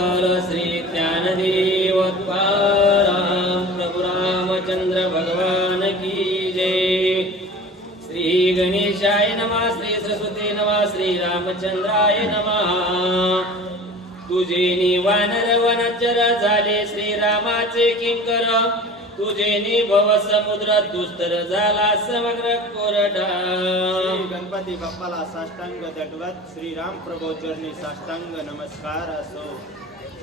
श्री ज्ञानदेव तुकाराम प्रभु रामचंद्र भगवान की जय। श्री गणेशाय नमः, श्री सरस्वती नमः, श्री रामचंद्राय नमः। तुझे वानर वनचर झाले श्रीरामाचे किंकर, तुझे भव समुद्र दुस्तर झाला समग्र कोरडा। गणपती बाप्पाला साष्टांग दंडवत, श्रीराम प्रभू चरणी साष्टांग नमस्कार असो।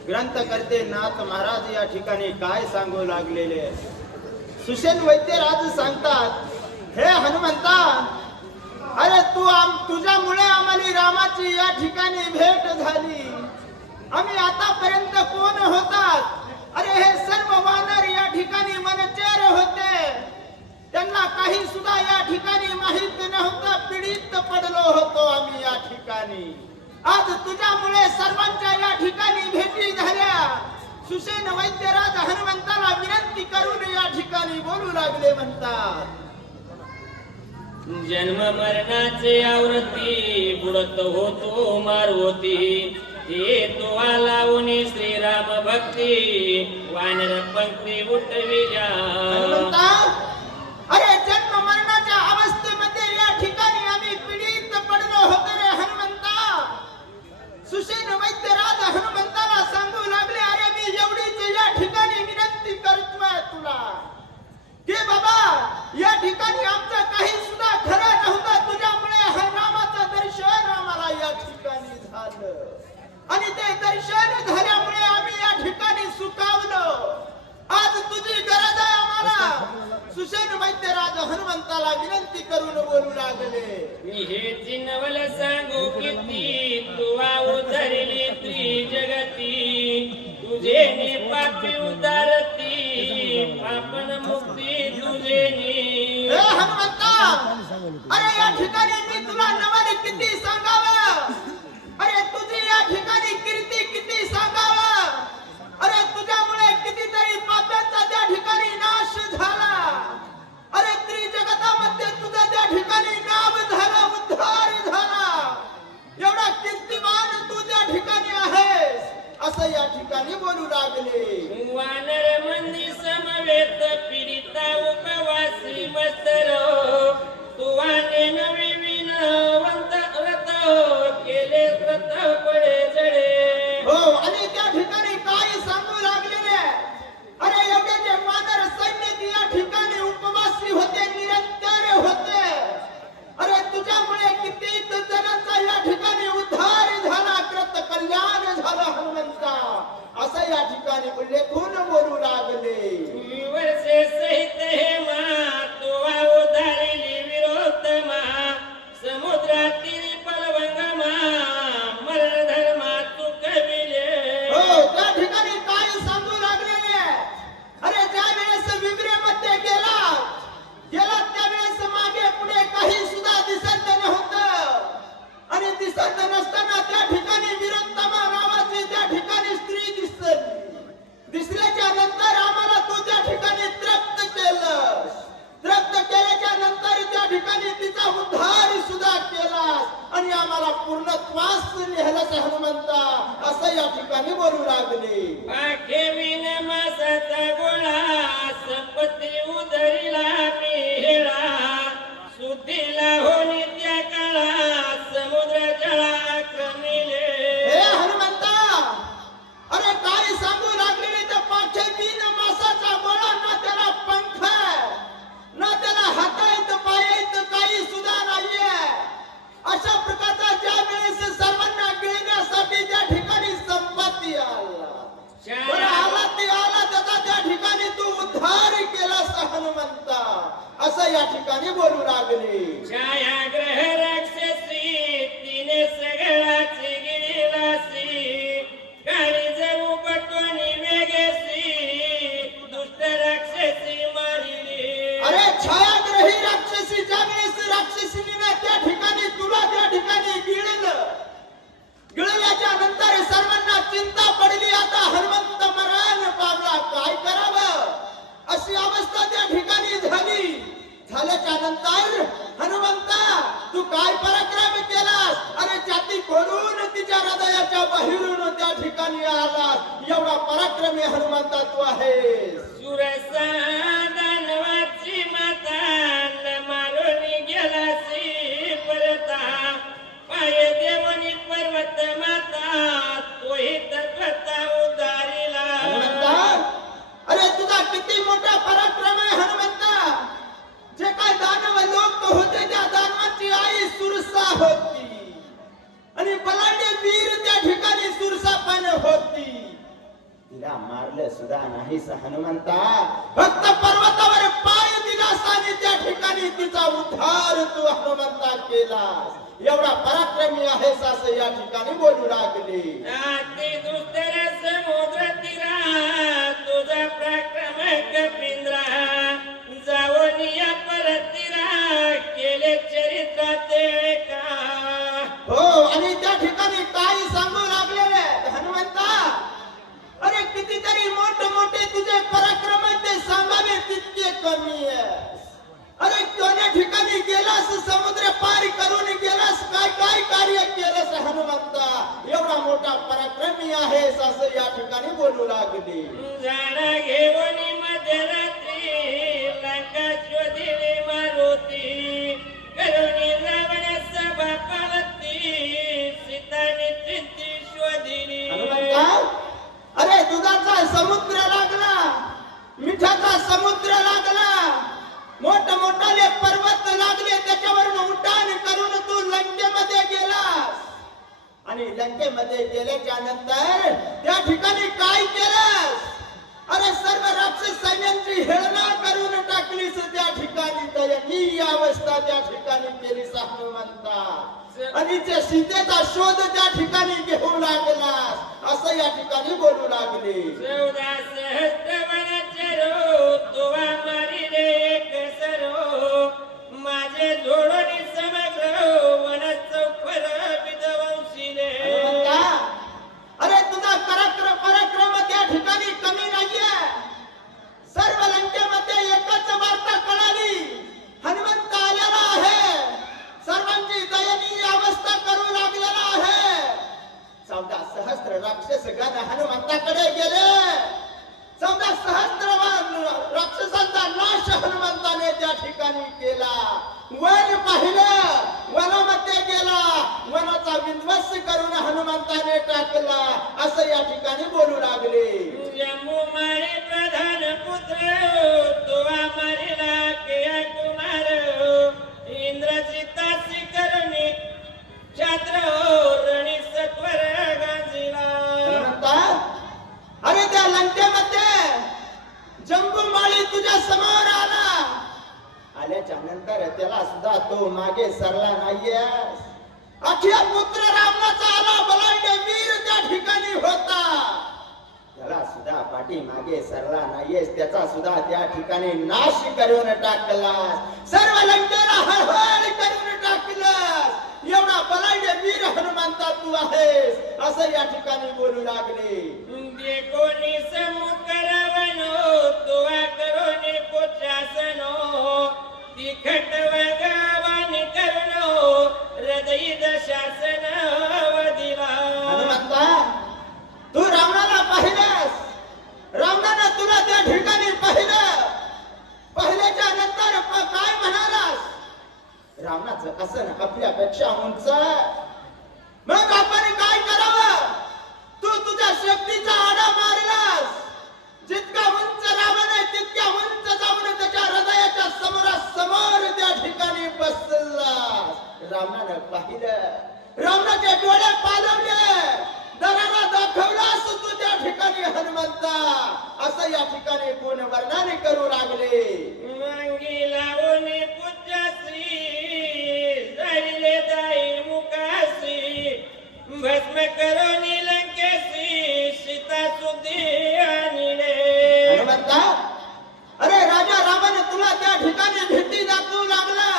ग्रंथकर्ते नाथ महाराज या ठिकाणी काय सांगू लागलेले, सुषेण वैद्यराज सांगतात, हे हनुमंता, अरे तुझ्यामुळे आम्हाला रामाची या ठिकाणी भेट झाली। आम्ही आतापर्यंत कोण होतात? अरे हे सर्व वानर या ठिकाणी मनचर होते, त्यांना काही सुद्धा या ठिकाणी माहित नव्हतं, पीडित पडलो होतो आम्ही या ठिकाणी। आज तुझ्यामुळे सर्वांच्या या ठिकाणी भेटी झाल्या। सुषेण वैद्यराज हनुमंताला विनंती करून या ठिकाणी बोलू लागले, म्हणतात, जन्म मरणाचे आवृत्ती बुडत होतो मारवती, येतो आलावून श्रीराम भक्ती वानर पंक्ती उठविल्या। हनुमंता, अरे जन्म मरणाच्या अवस्थेमध्ये या ठिकाणी आम्ही पीडित पडलो होतो रे हनुमंता। सुषेण वैद्यराज हनुमंताला सांगू लागले, अरे मी एवढीच या ठिकाणी विनंती करतोय तुला की बाबा, या ठिकाणी आमचं काही सुद्धा खरं नव्हतं, तुझ्यामुळे रामाचं दर्शन आम्हाला या ठिकाणी झालं आणि ते दर्शन झाल्यामुळे आम्ही या ठिकाणी सुखावलो। आज तुझी गरज आहे आम्हाला। सुषेण वैद्यराज हनुमंताला विनंती करून बोलू लागले, मी हे चिन्हवल सांगू किती, तू उतरली त्रिजगती, तुझे पापी उतारती पापन मुक्ती तुझे। हे हनुमंता, अरे या ठिकाणी मी तुला नवल किती सांगावं? अरे तुझी या ठिकाणी कीर्ती किती सांगावं? अरे तुझ्यामुळे कितीतरी पाप्यांचा त्या ठिकाणी नाश झाला। अरे त्रिजगतामध्ये तुझं त्या ठिकाणी नाव झालं, उद्धार झाला। एवढा कीर्तिमान तू त्या ठिकाणी आहेस असं या ठिकाणी बोलू लागले। वानर मंदी समवेत पीडिता उपवासी मस्तर, तू वाने नवी विनवंत व्रत केले व्रत पडे जडे। हो, आणि त्या ठिकाणी काय सांगू लागलेले, अरे एवढे जे वानर सैन्य या ठिकाणी उपवासी होते, निरंतर होते। अरे तुझ्यामुळे कित्येक जणांचा या ठिकाणी उद्धार झाला, कृत कल्याण झालं हनुमंता असं या ठिकाणी उल्लेखून बोलू लागले। वर्षे सहित हे मा तू उधारली विरोधमा, समुद्रातील पलवंगमा मरण धर्मा चुकविले। हो, त्या ठिकाणी काय सांगू लागलेले, अरे ज्या वेळेस विवरेमध्ये गेला त्यावेळेस मागे पुढे काही सुद्धा दिसत नव्हतं आणि दिसत नसताना त्या ठिकाणी विरोधमा नावाची त्या ठिकाणी स्त्री दिसल्याच्या नंतर आम्हाला तू त्या ठिकाणी तृप्त केलं। तृप्त केल्याच्या नंतर त्या ठिकाणी तिचा उद्धार सुद्धा केलास आणि आम्हाला पूर्णत्वास नेहलंस हनुमंता असं या ठिकाणी बोलू लागले। पाठविन मासाचा गोळा, संपत्ती उधरीला मिळा, सुधीला होनी त्या काळा समुद्र जळा कमिले। हे हनुमंता, अरे काय सांगू लागलेले, त्या पाठविन मासाचा गोळा, ना त्याला पंख ना त्याला हात आहेत पाय आहेत, काही सुद्धा नाहीये। अशा प्रकारचा ज्या वेळेस सर्वांना गिळण्यासाठी त्या ठिकाणी संपत्ती आला ते आला, त्याचा त्या ठिकाणी तू उद्धार केलास हनुमंता असं या ठिकाणी बोलू लागले। छायाग्रह राक्षसी तिने सगळाची गिळलासी, काळी जरू पटवणी वेगेसी दुष्ट राक्षसी मारिली। अरे छायाग्रही राक्षसी, ज्या वेळेस राक्षसीने त्या ठिकाणी तुला त्या ठिकाणी गिळल्याच्या नंतर सर्वांना चिंता पडली, आता हनुमंत मरण पावला, काय करावं अशी अवस्था त्या ठिकाणी झाल्याच्या नंतर हनुमंता तू काय पराक्रम केलास? अरे छाती फोडून तिच्या हृदयात हृदयाच्या बाहेरून त्या ठिकाणी आला. एवढा पराक्रमी हनुमंता तू आहेस. सुरसा दानवाची माता मारून गेलासी परता पाय देवनी पर्वत माता तोही तत्वता उदारीला. हनुमंता, अरे तुझा किती मोठा पराक्रम आहे हनुमंता. जे काय दानव लोक होते त्या दानवाची आई सुरसा होती आणि बलाढ्य वीर त्या ठिकाणी सुरसा पण होती. तिला मारलं सुद्धा नाहीस हनुमंता. फक्त पर्वतावर पाय दिलास आणि त्या ठिकाणी तिचा उद्धार तू हनुमंता केलास. एवढा पराक्रमी आहेस असं या ठिकाणी बोलू लागले. अति दुस्तर समुद्र तीरा तुझा पराक्रम कपिंद्रा जाऊन या परतीरा केले चरित्राचे का. हो, आणि त्या ठिकाणी काय सांगू लागलेले हनुमंता. अरे कितीतरी मोठे तुझे पराक्रम आहे, ते सांगावे तितके कमी आहे. अरे कोण्या ठिकाणी गेलास, समुद्र पार करून गेलास, काय कार्य केलंस हनुमंता. एवढा मोठा पराक्रमी आहेस असं या ठिकाणी बोलू लागले. झाडा घेऊन मध्यरात्री लंका शोधिली मारुती करुणी रावण सभा पालती सीताने चिंती शोधिली. हनुमंता, अरे दुधाचा समुद्र लागला, मिठाचा समुद्र लागला, मोठमोठाले पर्वत लागले, त्याच्यावरून उड्डाण करून तू लंकेमध्ये गेलास. आणि लंकेमध्ये गेल्याच्या नंतर त्या ठिकाणी काय केलंस. अरे सर्व राक्षस सैन्यांची हेळना करून टाकलीस. त्या ठिकाणी दयनीय अवस्था त्या ठिकाणी केलीस हनुमंता. आणि त्या सीतेचा शोध त्या ठिकाणी घेऊ लागलास असं या ठिकाणी बोलू लागले. 14 सहस्त्र वनचरो तुवा मारिले एक सरो माझे जोडोनी समग्र वन चौफर विध्वंसिले. अरे तुझा पराक्रम त्या ठिकाणी कमी नाहीये. सर्व लंकेमध्ये एकच वार्ता कळाली, हनुमंत आलेला आहे. सर्वांची दयनीय अवस्था करू लागलेला आहे. 14 सहस्त्र राक्षस गण हनुमंताकडे गेले. 14 सहस्त्र राक्षसांचा नाश हनुमंताने त्या ठिकाणी केला. वन पाहिलं, वनामध्ये गेला, वनाचा विध्वंस करून हनुमंताने टाकला असं या ठिकाणी बोलू लागले. जम्मू मारे प्रधान पुत्र तुवा मारिला केया कुमार इंद्रजितासी करुणी छात्र रणी सत्वर गाजिला. हनुमंता, अरे त्या लंकेमध्ये जंबूमाळी तुझ्या समोर आला. आल्याच्या नंतर त्याला सुद्धा तो मागे सरला नाहीये. अखिया पुत्र रावणाचा आला, बलाढ्य वीर त्या ठिकाणी होता. त्याला सुद्धा पाठी मागे सरला नाहीयेस. त्याचा सुद्धा त्या ठिकाणी नाश करून टाकला. सर्व लंकेला हळहळ करून टाकलास. एवढा बलाढ्य वीर हनुमंता तू आहेस असं या ठिकाणी बोलू लागले. कोणी सम्मुख रावणो तुवा करोनी पुत्रासनो तिखट वगावानी करुणो हृदय दशासन वदिला. हनुमंता, तू रावणाला पाहिलंस. रावणानं तुला त्या ठिकाणी पाहिलं. पाहिल्याच्या नंतर काय म्हणालास. रावणाचं असं आपल्यापेक्षा उंच. मग आपण काय करावं. तू तुझ्या शक्तीचा आडा मारलास. जितका उंच रावण आहे तितक्या उंच जाऊन त्याच्या हृदयाच्या समोरासमोर त्या ठिकाणी बसलास. रावणानं पाहिलं. रावणाचे डोळे पालवले. दरारा दाखवलास तू त्या ठिकाणी हनुमंता असं या ठिकाणी गुण वर्णन करू लागले. मांगी लावून पूज्यासी जाईले दाई मुकासी भस्म करोनी लंकेसी सीता सुधी आणले. हनुमंता, अरे राजा रावण तुला त्या ठिकाणी भीती दाखवू लागला.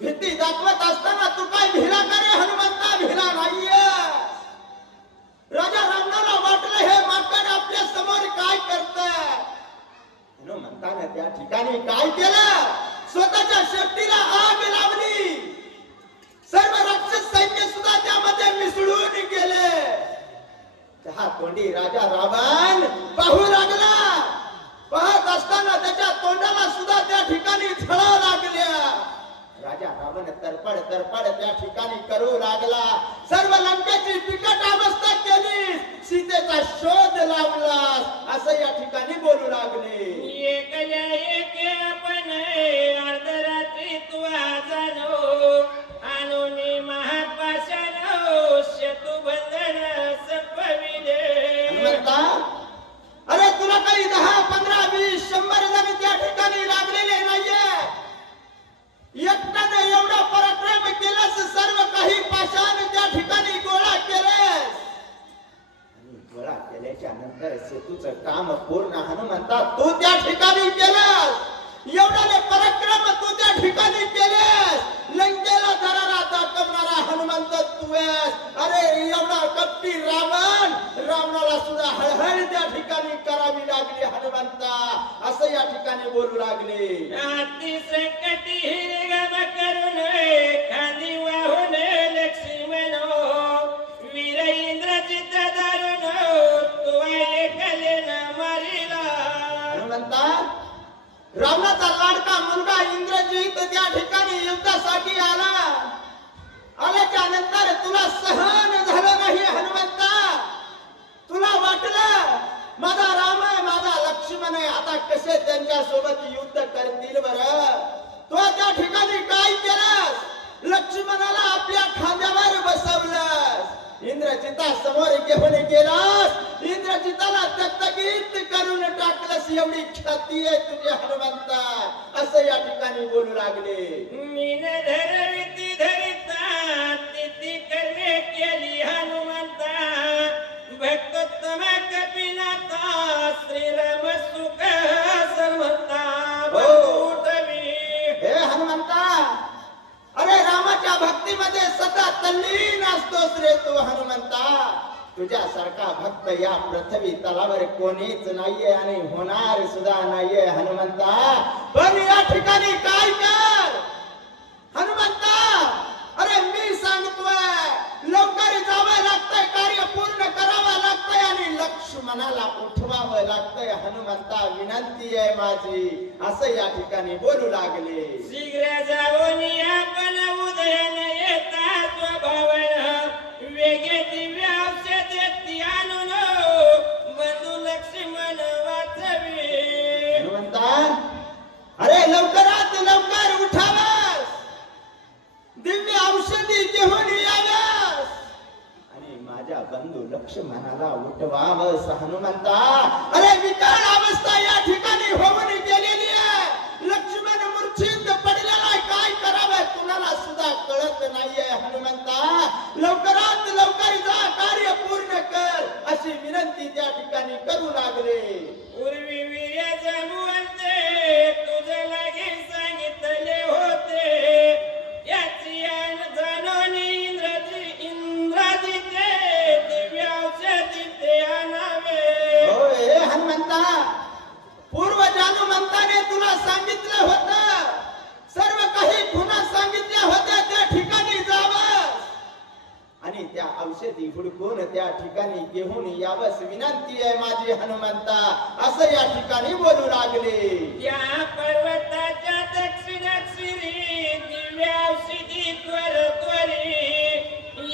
भीती दाखवत असताना तू काय भिला का रे हनुमंता. भिला नाहीये. राजा रावणाला वाटलं हे माकड आपल्या समोर काय करतंय. हनुमंताने त्या ठिकाणी काय केलं. स्वतःच्या शक्तीला आग लावली. सर्व राक्षस सैन्य सुद्धा त्यामध्ये मिसळून गेले. तोंडी राजा रावण पाहू लागला. पाहत असताना त्याच्या तोंडाला सुद्धा त्या ठिकाणी झळा लागल्या. राजा रावण तरपड तरपड त्या ठिकाणी करू लागला. सर्व लंकेची बिकट अवस्था केली, सीतेचा शोध लावलास असं या ठिकाणी बोलू लागले. एकल्या एक आपण अर्धरात्री तू जाणो आणून महापाषाण शत्रुबंधन संपविले. हनुमंता, अरे तुला काही 10, 15, 20, 100 जण त्या ठिकाणी लागलेले नाहीये. एकट्याने एवढा पराक्रम केलास, सर्व काही पाषाण त्या ठिकाणी गोळा केलेस. आणि गोळा केल्याच्या नंतर सेतूचं काम पूर्ण हनुमंता तू त्या ठिकाणी केलंस. एवढाने पराक्रम तू त्या ठिकाणी केलेस. लंकेला धरारा दाखवणारा हनुमंत तू आहेस. अरे एवढा कपटी रावण, रावणाला सुद्धा हळहळ त्या ठिकाणी करावी लागली हनुमंता असं या ठिकाणी बोलू लागले. अति संकटी हिरगम करून खांदी वाहून लक्ष्मण वीर इंद्रजित दारुण तू ऐकले न मारिला. हनुमंता, रावणाचा लाडका मुलगा इंद्रजित त्या ठिकाणी युद्धासाठी आला. आल्याच्या नंतर तुला सहन झालं नाही हनुमंता. तुला वाटलं माझा राम आहे, माझा लक्ष्मण आहे, आता कसे त्यांच्या सोबत युद्ध करतील बरं. तो त्या ठिकाणी काय केलंस? लक्ष्मणाला आपल्या खांद्यावर बसवलंस. इंद्रजिता समोर घेऊन गेलास. इंद्रजिताला दत्तगीत करून टाकलंस. एवढी ख्याती आहे तुझी हनुमंता असं या ठिकाणी बोलू लागले. मीन धरविती धरिता तिथी कर्मे केली हनुमंता भक्तोत्तम कपिनाथा श्रीराम सुख समता उठवी. हे हनुमंता, अरे रामाच्या भक्तीमध्ये सतत तल्लीन असतोस रे तू हनुमंता. तुझ्यासारखा भक्त या पृथ्वी तलावर कोणीच नाहीये आणि होणार सुद्धा नाहीये हनुमंता. पण या ठिकाणी काय कर हनुमंता, अरे मी सांगतोय लवकर जावं लागतंय, कार्य पूर्ण करावं लागतंय आणि लक्ष्मणाला उठवावं लागतंय हनुमंता. विनंती आहे माझी असं या ठिकाणी बोलू लागले. शीघ्र जाऊन आपण उदयन येता स्वभावन वेगे दिव्य औषध ती आणून बंधू लक्ष्मण वाचवी. हनुमंता, अरे लवकरात लवकर उठावस, दिव्य औषधी घेऊन यावस आणि माझ्या बंधू लक्ष्मणाला उठवावस हनुमंता. अरे विकट अवस्था या ठिकाणी होऊन गेलेली आहे. लक्ष्मण मूर्छित पडलेला आहे. काय करावं कुणाला सुद्धा कळत नाहीये हनुमंता. लवकरात लवकर जा, कार्य पूर्ण कर अशी विनंती त्या ठिकाणी करू लागले. पूर्वी वीर्य जमवंते तुझं लागे सांगितले होते याची आण जाणून इंद्राजिते दिव्य औषधी ते आणावे. होय हनुमंता, पूर्व जानुमंताने तुला सांगितलं होतं, सर्व काही पुन्हा सांगितल्या होत्या त्या ठिकाणी जावं आणि त्या औषधी हुडकून त्या ठिकाणी घेऊन यावस विनंती आहे माझी हनुमंता असं या ठिकाणी बोलू लागले. त्या पर्वताच्या दक्षिण शिरी दिव्य औषधी त्वरी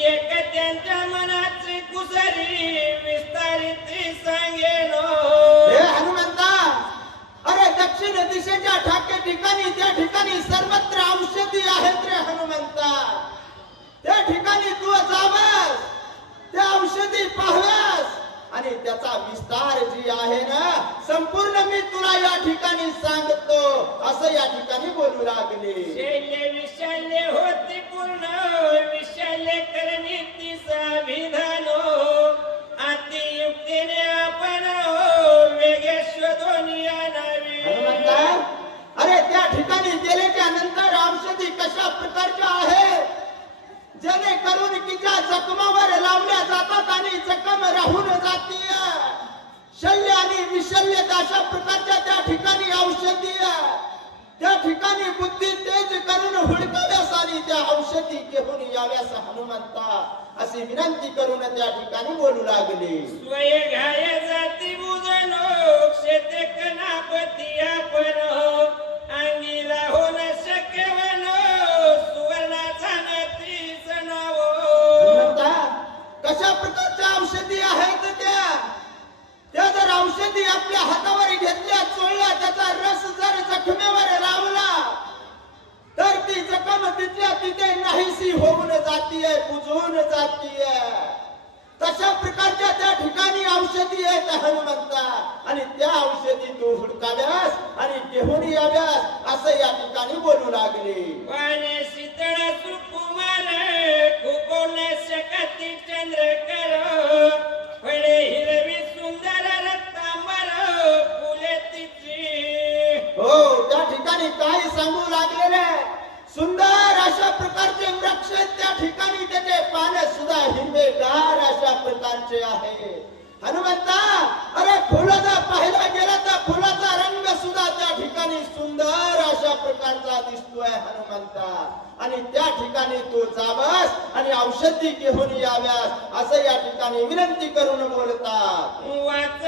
एक त्यांच्या मनाची कुसरी विस्तारित सांगेन. हे हनुमंता, अरे दक्षिण दिशेच्या ठाके ठिकाणी त्या ठिकाणी सर्वत्र औषधी आहेत रे हनुमंता. त्या ठिकाणी तू जावस, त्या औषधी पाहाव्यास आणि त्याचा विस्तार जी आहे ना संपूर्ण मी तुला या ठिकाणी सांगतो असं या ठिकाणी बोलू लागले. शैल्य विशाल्य होती पूर्ण विशाल्य करणी तिचा विधानो अतियुक्तीने आपण वेगे शोधून आणावी. हनुमंता, अरे त्या ठिकाणी गेल्याच्या नंतर औषधी कशा प्रकारच्या आहेत जेणेकरून की ज्या जखमावर लावल्या जातात आणि जखम राहून जाते. शल्य आणि विशल्य अशा प्रकारच्या त्या ठिकाणी औषधी त्या ठिकाणी बुद्धी तेज करून हुडकाव्यास आणि त्या औषधी घेऊन याव्यास हनुमंता अशी विनंती करून त्या ठिकाणी बोलू लागले. स्वय घाय जाती बुजनो क्षेत्र कनापती आपण अंगी राहो न शक्यवनो सुवर्णाचा नती सणावो. म्हणता, कशा प्रकारच्या औषधी आहेत त्या जर औषधी आपल्या हातावर घेतल्या चोळल्या त्याचा रस जर जखमेवर लावला तर ती जखम तिथल्या तिथे नाहीशी होऊन जातीये, बुजून जातीये. तशा प्रकारच्या त्या ठिकाणी औषधी आहेत हनुमंता, आणि त्या औषधी तू हुडकाव्यास आणि घेऊन याव्यास असं या ठिकाणी बोलू लागले. वाणे शीतळ सुकुमार खुपवून शकती चंद्रकर फळे हिरवी सुंदर रत्नांबर फुले तिची. हो, त्या ठिकाणी काय सांगू लागलेले, सुंदर अशा प्रकारचे वृक्ष आहेत त्या ठिकाणी, त्याचे पाने सुद्धा हिरवेगार अशा प्रकारचे आहे. हनुमंता, अरे फुलं जर पाहायला गेला तर फुलाचा रंग सुद्धा त्या ठिकाणी सुंदर अशा प्रकारचा दिसतोय हनुमंता, आणि त्या ठिकाणी तू जावस आणि औषधी घेऊन याव्यास असं या ठिकाणी विनंती करून बोलतात. वाच